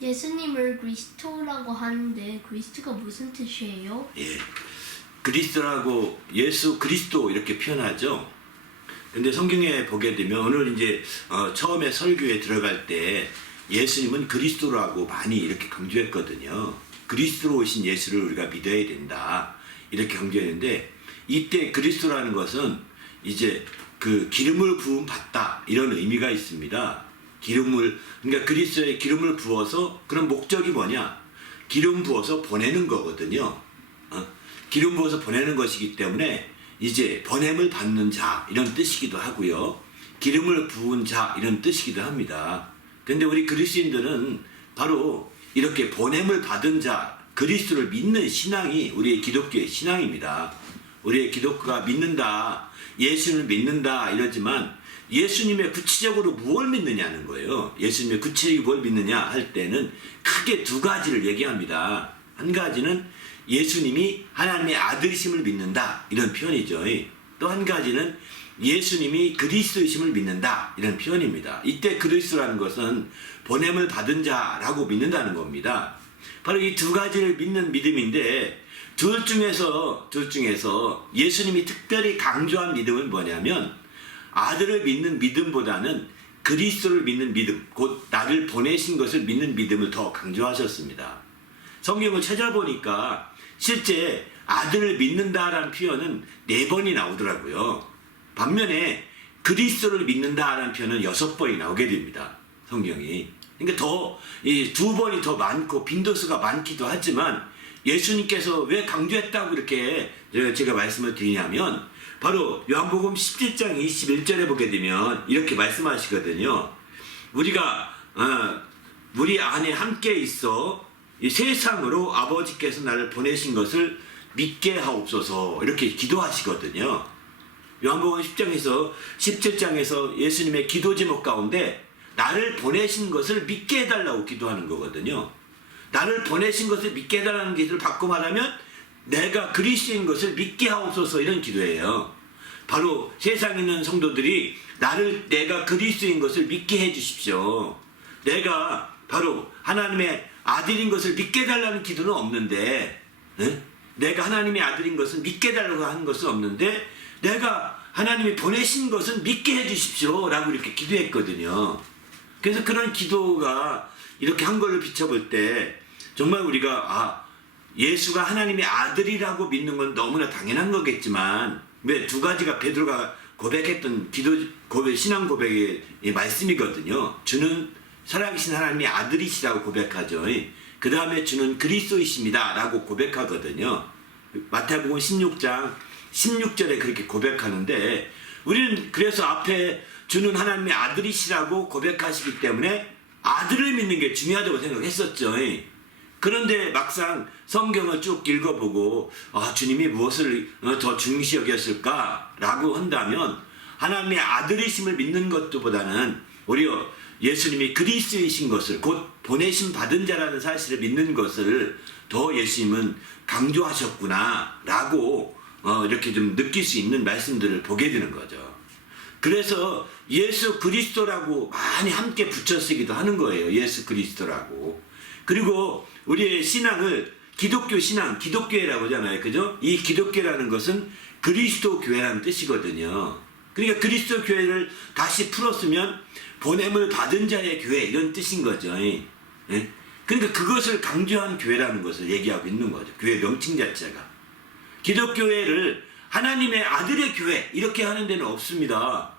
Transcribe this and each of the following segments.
예수님을 그리스도라고 하는데 그리스도가 무슨 뜻이에요? 예, 그리스도라고 예수 그리스도 이렇게 표현하죠. 근데 성경에 보게 되면 오늘 이제 처음에 설교에 들어갈 때 예수님은 그리스도라고 많이 이렇게 강조했거든요. 그리스도로 오신 예수를 우리가 믿어야 된다 이렇게 강조했는데, 이때 그리스도라는 것은 이제 그 기름을 부음 받다 이런 의미가 있습니다. 그러니까 그리스도에 기름을 부어서, 그런 목적이 뭐냐? 기름 부어서 보내는 거거든요. 기름 부어서 보내는 것이기 때문에 이제 보냄을 받는 자 이런 뜻이기도 하고요. 기름을 부은 자 이런 뜻이기도 합니다. 근데 우리 그리스도인들은 바로 이렇게 보냄을 받은 자, 그리스도를 믿는 신앙이 우리의 기독교의 신앙입니다. 우리의 기독교가 믿는다, 예수님을 믿는다 이러지만 예수님의 구체적으로 무엇을 믿느냐는 거예요. 예수님의 구체적으로 뭘 믿느냐 할 때는 크게 두 가지를 얘기합니다. 한 가지는 예수님이 하나님의 아들이심을 믿는다 이런 표현이죠. 또 한 가지는 예수님이 그리스도이심을 믿는다 이런 표현입니다. 이때 그리스도라는 것은 보냄을 받은 자라고 믿는다는 겁니다. 바로 이 두 가지를 믿는 믿음인데, 둘 중에서 예수님이 특별히 강조한 믿음은 뭐냐면 아들을 믿는 믿음보다는 그리스도를 믿는 믿음, 곧 나를 보내신 것을 믿는 믿음을 더 강조하셨습니다. 성경을 찾아보니까 실제 아들을 믿는다라는 표현은 4번이 나오더라고요. 반면에 그리스도를 믿는다라는 표현은 6번이 나오게 됩니다. 성경이. 그러니까 이 2번이 더 많고 빈도수가 많기도 하지만, 예수님께서 왜 강조했다고 이렇게 제가 말씀을 드리냐면, 바로 요한복음 17장 21절에 보게 되면 이렇게 말씀하시거든요. 우리가 우리 안에 함께 있어 이 세상으로 아버지께서 나를 보내신 것을 믿게 하옵소서 이렇게 기도하시거든요. 요한복음 17장에서 예수님의 기도 제목 가운데 나를 보내신 것을 믿게 해달라고 기도하는 거거든요. 나를 보내신 것을 믿게 해달라는 기도를 바꿔 말하면 내가 그리스도인 것을 믿게 하옵소서 이런 기도예요. 바로 세상에 있는 성도들이 내가 그리스도인 것을 믿게 해주십시오. 내가 바로 하나님의 아들인 것을 믿게 해달라는 기도는 없는데, 내가 하나님의 아들인 것을 믿게 해달라고 하는 것은 없는데, 내가 하나님이 보내신 것은 믿게 해주십시오 라고 이렇게 기도했거든요. 그래서 그런 기도가 이렇게 한 걸로 비춰볼 때 정말 우리가 예수가 하나님의 아들이라고 믿는 건 너무나 당연한 거겠지만, 왜 두 가지가 베드로가 고백했던 신앙 고백의 말씀이거든요. 주는 살아계신 하나님의 아들이시라고 고백하죠. 그 다음에 주는 그리스도이십니다 라고 고백하거든요. 마태복음 16장 16절에 그렇게 고백하는데, 우리는 그래서 앞에 주는 하나님의 아들이시라고 고백하시기 때문에 아들을 믿는 게 중요하다고 생각했었죠. 그런데 막상 성경을 쭉 읽어보고 주님이 무엇을 더 중시 여겼을까라고 한다면, 하나님의 아들이심을 믿는 것보다는 오히려 예수님이 그리스도이신 것을, 곧 보내심 받은 자라는 사실을 믿는 것을 더 예수님은 강조하셨구나 라고 이렇게 좀 느낄 수 있는 말씀들을 보게 되는 거죠. 그래서 예수 그리스도라고 많이 함께 붙여 쓰기도 하는 거예요. 예수 그리스도라고. 그리고 우리의 신앙을 기독교 신앙, 기독교회라고 하잖아요. 그죠? 이 기독교라는 것은 그리스도 교회라는 뜻이거든요. 그러니까 그리스도 교회를 다시 풀었으면 보냄을 받은 자의 교회 이런 뜻인 거죠. 예? 그러니까 그것을 강조한 교회라는 것을 얘기하고 있는 거죠. 교회 명칭 자체가. 기독교회를 하나님의 아들의 교회 이렇게 하는 데는 없습니다.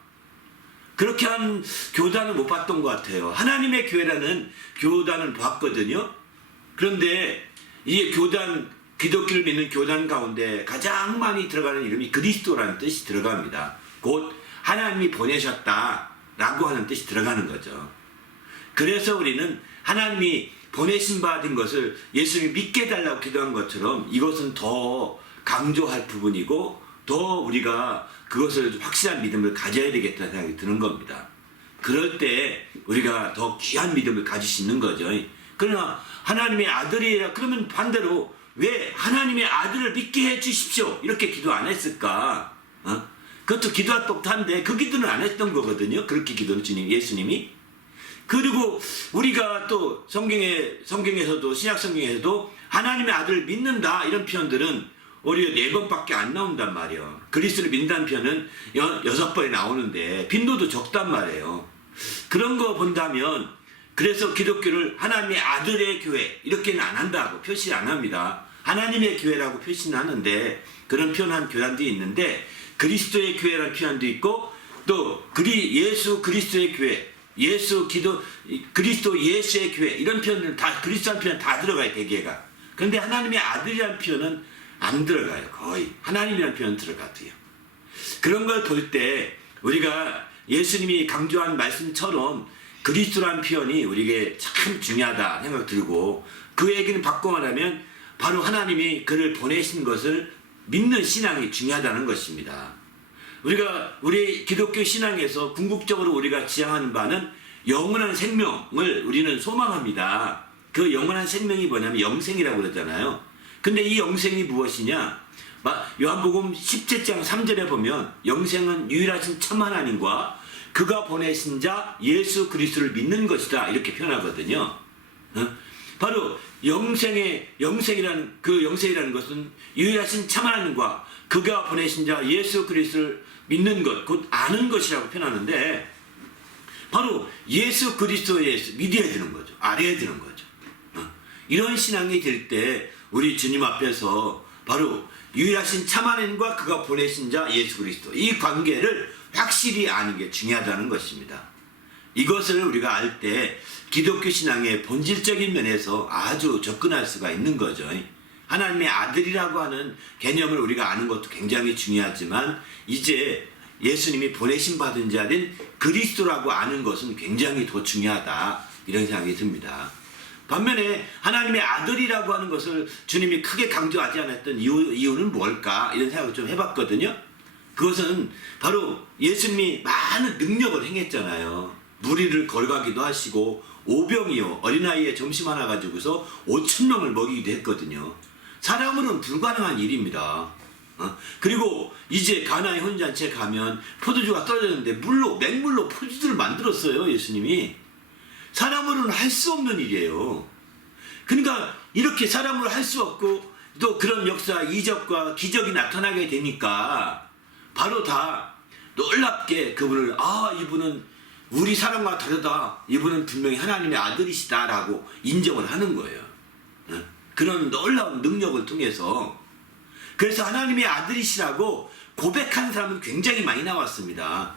그렇게 한 교단을 못 봤던 것 같아요. 하나님의 교회라는 교단을 봤거든요. 그런데 이 기독교를 믿는 교단 가운데 가장 많이 들어가는 이름이 그리스도라는 뜻이 들어갑니다. 곧 하나님이 보내셨다라고 하는 뜻이 들어가는 거죠. 그래서 우리는 하나님이 보내신 받은 것을 예수님이 믿게 해달라고 기도한 것처럼 이것은 더 강조할 부분이고, 더 우리가 그것을 확실한 믿음을 가져야 되겠다는 생각이 드는 겁니다. 그럴 때 우리가 더 귀한 믿음을 가질 수 있는 거죠. 그러나 하나님의 아들이라 그러면 반대로 왜 하나님의 아들을 믿게 해 주십시오 이렇게 기도 안 했을까? 그것도 기도할 법한데 그 기도는 안 했던 거거든요. 그렇게 기도는 예수님이. 그리고 우리가 또 성경에서도 신약 성경에서도 하나님의 아들을 믿는다 이런 표현들은 오히려 4번밖에 안 나온단 말이에요. 그리스도를 믿는다는 표현은 6번이 나오는데 빈도도 적단 말이에요. 그런 거 본다면 그래서 기독교를 하나님의 아들의 교회 이렇게는 안 한다고 표시 안 합니다. 하나님의 교회라고 표시는 하는데 그런 표현한 교단들이 있는데 그리스도의 교회라는 표현도 있고 또 예수 그리스도의 교회 그리스도 예수의 교회 이런 표현들은 다 그리스도라는 표현 다 들어가요. 대개가. 그런데 하나님의 아들이라는 표현은 안 들어가요. 거의 하나님이라는 표현 들어가도요. 그런 걸 볼 때 우리가 예수님이 강조한 말씀처럼 그리스도라는 표현이 우리에게 참 중요하다 생각 들고 그 얘기는 바꿔 말하면 바로 하나님이 그를 보내신 것을 믿는 신앙이 중요하다는 것입니다. 우리 기독교 신앙에서 궁극적으로 우리가 지향하는 바는 영원한 생명을 우리는 소망합니다. 그 영원한 생명이 뭐냐면 영생이라고 그러잖아요. 근데 이 영생이 무엇이냐? 요한복음 17장 3절에 보면 영생은 유일하신 참 하나님과 그가 보내신 자 예수 그리스도를 믿는 것이다 이렇게 표현하거든요. 바로 영생이라는 것은 유일하신 참 하나님과 그가 보내신 자 예수 그리스도를 믿는 것, 곧 아는 것이라고 표현하는데 바로 예수 그리스도에 믿어야 되는 거죠. 알아야 되는 거죠. 이런 신앙이 될 때 우리 주님 앞에서 바로 유일하신 참 하나님과 그가 보내신 자 예수 그리스도 이 관계를 확실히 아는 게 중요하다는 것입니다. 이것을 우리가 알 때 기독교 신앙의 본질적인 면에서 아주 접근할 수가 있는 거죠. 하나님의 아들이라고 하는 개념을 우리가 아는 것도 굉장히 중요하지만 이제 예수님이 보내신 받은 자된 그리스도라고 아는 것은 굉장히 더 중요하다 이런 생각이 듭니다. 반면에 하나님의 아들이라고 하는 것을 주님이 크게 강조하지 않았던 이유는 뭘까 이런 생각을 좀 해봤거든요. 그것은 바로 예수님이 많은 능력을 행했잖아요. 무리를 걸어가기도 하시고 오병이요 어린아이의 점심 하나 가지고서 5,000명을 먹이기도 했거든요. 사람으로는 불가능한 일입니다. 그리고 이제 가나의 혼잔치에 가면 포도주가 떨어졌는데 맹물로 포도주를 만들었어요. 예수님이. 사람으로는 할 수 없는 일이에요. 그러니까 이렇게 사람으로 할 수 없고 또 그런 역사 이적과 기적이 나타나게 되니까 바로 다 놀랍게 그분을 이분은 우리 사람과 다르다. 이분은 분명히 하나님의 아들이시다라고 인정을 하는 거예요. 그런 놀라운 능력을 통해서 그래서 하나님의 아들이시라고 고백하는 사람은 굉장히 많이 나왔습니다.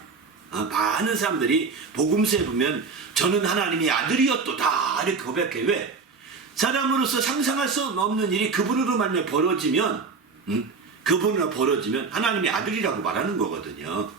많은 사람들이 복음서에 보면 저는 하나님의 아들이었도다 이렇게 고백해. 왜? 사람으로서 상상할 수 없는 일이 그분으로 말미암아 벌어지면 하나님의 아들이라고 말하는 거거든요.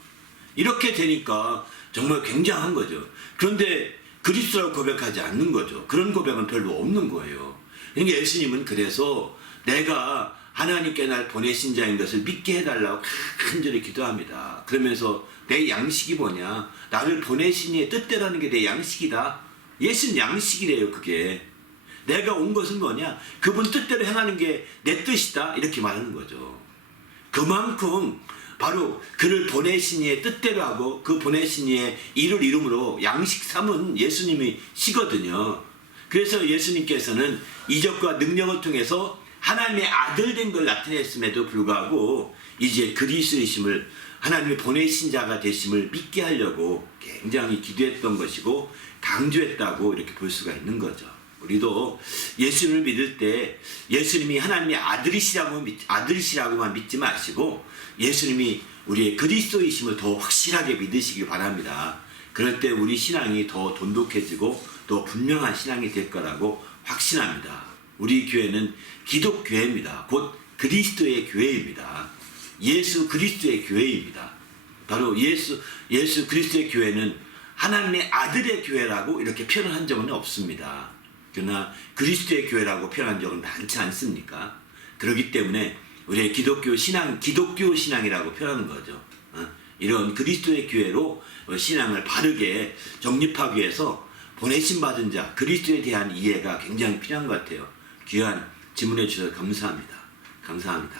이렇게 되니까 정말 굉장한 거죠. 그런데 그리스도라고 고백하지 않는 거죠. 그런 고백은 별로 없는 거예요. 그러니까 예수님은 그래서 내가 하나님께 날 보내신 자인 것을 믿게 해달라고 간절히 기도합니다. 그러면서 내 양식이 뭐냐? 나를 보내신 이의 뜻대로 하는 게 내 양식이다. 예수는 양식이래요. 그게. 내가 온 것은 뭐냐? 그분 뜻대로 행하는 게 내 뜻이다. 이렇게 말하는 거죠. 그만큼 바로 그를 보내신 이의 뜻대로 하고 그 보내신 이의 일을 이름으로 양식 삼은 예수님이시거든요. 그래서 예수님께서는 이적과 능력을 통해서 하나님의 아들 된 걸 나타냈음에도 불구하고 이제 그리스도이심을 하나님의 보내신 자가 되심을 믿게 하려고 굉장히 기도했던 것이고 강조했다고 이렇게 볼 수가 있는 거죠. 우리도 예수님을 믿을 때 예수님이 하나님의 아들이시라고만 믿지 마시고 예수님이 우리의 그리스도이심을 더 확실하게 믿으시기 바랍니다. 그럴 때 우리 신앙이 더 돈독해지고 더 분명한 신앙이 될 거라고 확신합니다. 우리 교회는 기독교회입니다. 곧 그리스도의 교회입니다. 예수 그리스도의 교회입니다. 바로 예수 그리스도의 교회는 하나님의 아들의 교회라고 이렇게 표현한 적은 없습니다. 그러나 그리스도의 교회라고 표현한 적은 많지 않습니까? 그렇기 때문에 우리의 기독교 신앙이라고 표현하는 거죠. 이런 그리스도의 교회로 신앙을 바르게 정립하기 위해서 보내심 받은 자 그리스도에 대한 이해가 굉장히 필요한 것 같아요. 귀한 질문해 주셔서 감사합니다. 감사합니다.